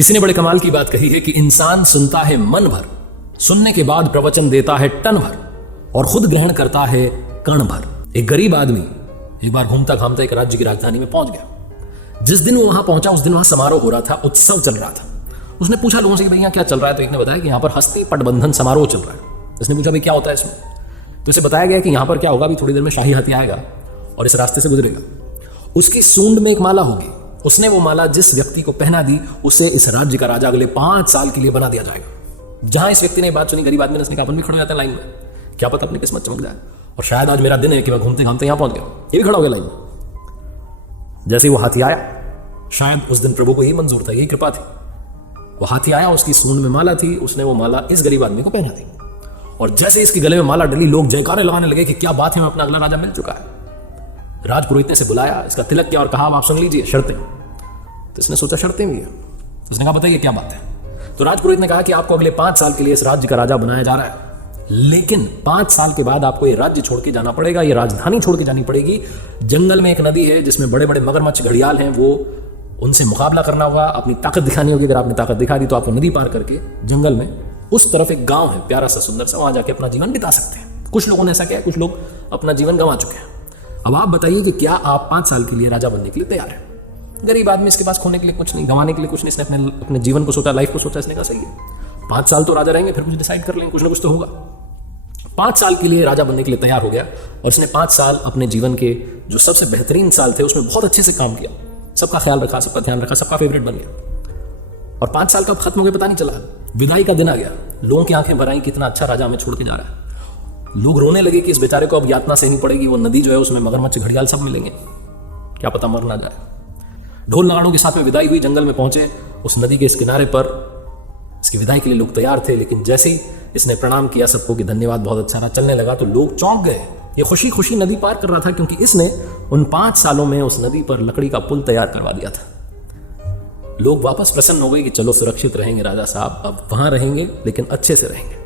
किसी ने बड़े कमाल की बात कही है कि इंसान सुनता है मन भर, सुनने के बाद प्रवचन देता है टन भर और खुद ग्रहण करता है कण भर। एक गरीब आदमी एक बार घूमता घामता एक राज्य की राजधानी में पहुंच गया। जिस दिन वो वहां पहुंचा उस दिन वहां समारोह हो रहा था, उत्सव चल रहा था। उसने पूछा लोगों से कि भैया क्या चल रहा है, तो एक ने बताया कि यहाँ पर हस्ती पटबंधन समारोह चल रहा है। उसने पूछा भाई क्या होता है इसमें, तो इसे बताया गया कि यहाँ पर क्या होगा, अभी थोड़ी देर में शाही हाथी आएगा और इस रास्ते से गुजरेगा, उसकी सूंड में एक माला होगी, उसने वो माला जिस व्यक्ति को पहना दी उसे इस राज्य का राजा अगले 5 साल के लिए बना दिया जाएगा। जहां इस व्यक्ति ने बात सुनी, गरीब आदमी ने, उसने कहा अपन भी खड़े हो जाते हैं लाइन में, क्या पता अपनी किस्मत चमक जाए और शायद आज मेरा दिन है कि मैं घूमते घामते यहां पहुंच गया। ये भी खड़ा हो गया लाइन में। जैसे ही वो हाथी आया, शायद उस दिन प्रभु को यही मंजूर था, यही कृपा थी, वो हाथी आया, उसकी सूंड में माला थी, उसने वो माला इस गरीब आदमी को पहना दी और जैसे इसके गले में माला डली, लोग जयकारे लगाने लगे कि क्या बात है, अपना अगला राजा मिल चुका है। राजपुरोहित ने से बुलाया, इसका तिलक किया और कहा आप सुन लीजिए शर्तें। तो इसने सोचा शर्तें भी है, उसने कहा बताइए क्या बात है। तो राजपुरोहित ने कहा कि आपको अगले 5 साल के लिए इस राज्य का राजा बनाया जा रहा है, लेकिन 5 साल के बाद आपको ये राज्य छोड़ के जाना पड़ेगा, ये राजधानी छोड़ के जानी पड़ेगी। जंगल में एक नदी है जिसमें बड़े बड़े मगरमच्छ घड़ियाल हैं, वो उनसे मुकाबला करना होगा, अपनी ताकत दिखानी होगी। अगर आपने ताकत दिखा दी तो आपको नदी पार करके जंगल में उस तरफ एक गांव है प्यारा सा सुंदर सा, वहां जाके अपना जीवन बिता सकते हैं। कुछ लोगों ने ऐसा किया, कुछ लोग अपना जीवन गंवा चुके हैं। अब आप बताइए कि क्या आप 5 साल के लिए राजा बनने के लिए तैयार हैं? गरीब आदमी, इसके पास खोने के लिए कुछ नहीं, गंवाने के लिए कुछ नहीं, इसने अपने जीवन को सोचा, लाइफ को सोचा। इसने कहा सही है, 5 साल तो राजा रहेंगे, फिर कुछ डिसाइड कर लेंगे, कुछ ना कुछ तो होगा। 5 साल के लिए राजा बनने के लिए तैयार हो गया और इसने 5 साल अपने जीवन के जो सबसे बेहतरीन साल थे उसमें बहुत अच्छे से काम किया, सबका ख्याल रखा, सबका ध्यान रखा, सबका फेवरेट बन गया। और 5 साल कब खत्म हो गया पता नहीं चला। विदाई का दिन आ गया, लोगों की आंखें भर आई, कितना अच्छा राजा हमें छोड़ के जा रहा है। लोग रोने लगे कि इस बेचारे को अब यातना सहनी पड़ेगी, वो नदी जो है उसमें मगरमच्छ घड़ियाल सब मिलेंगे, क्या पता मर ना जाए। ढोल नगाड़ों के साथ में विदाई हुई, जंगल में पहुंचे, उस नदी के इस किनारे पर इसकी विदाई के लिए लोग तैयार थे। लेकिन जैसे ही इसने प्रणाम किया सबको कि धन्यवाद, बहुत अच्छा रहा, चलने लगा, तो लोग चौंक गए। ये खुशी खुशी नदी पार कर रहा था क्योंकि इसने उन 5 सालों में उस नदी पर लकड़ी का पुल तैयार करवा दिया था। लोग वापस प्रसन्न हो गए कि चलो सुरक्षित रहेंगे राजा साहब, अब वहां रहेंगे लेकिन अच्छे से रहेंगे।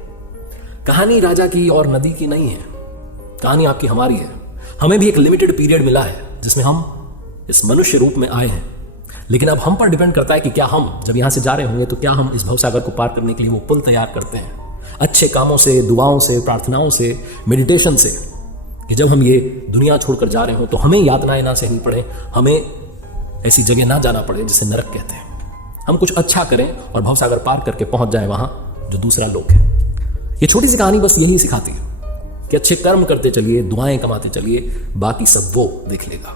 कहानी राजा की और नदी की नहीं है, कहानी आपकी हमारी है। हमें भी एक लिमिटेड पीरियड मिला है जिसमें हम इस मनुष्य रूप में आए हैं, लेकिन अब हम पर डिपेंड करता है कि क्या हम जब यहां से जा रहे होंगे तो क्या हम इस भवसागर को पार करने के लिए वो पुल तैयार करते हैं, अच्छे कामों से, दुआओं से, प्रार्थनाओं से, मेडिटेशन से, कि जब हम ये दुनिया छोड़कर जा रहे हो तो हमें यातनाएं ना सहनी पड़े, हमें ऐसी जगह ना जाना पड़े जिसे नरक कहते हैं। हम कुछ अच्छा करें और भवसागर पार करके पहुंच जाए वहां जो दूसरा लोक है। ये छोटी सी कहानी बस यही सिखाती है कि अच्छे कर्म करते चलिए, दुआएं कमाते चलिए, बाकी सब वो देख लेगा।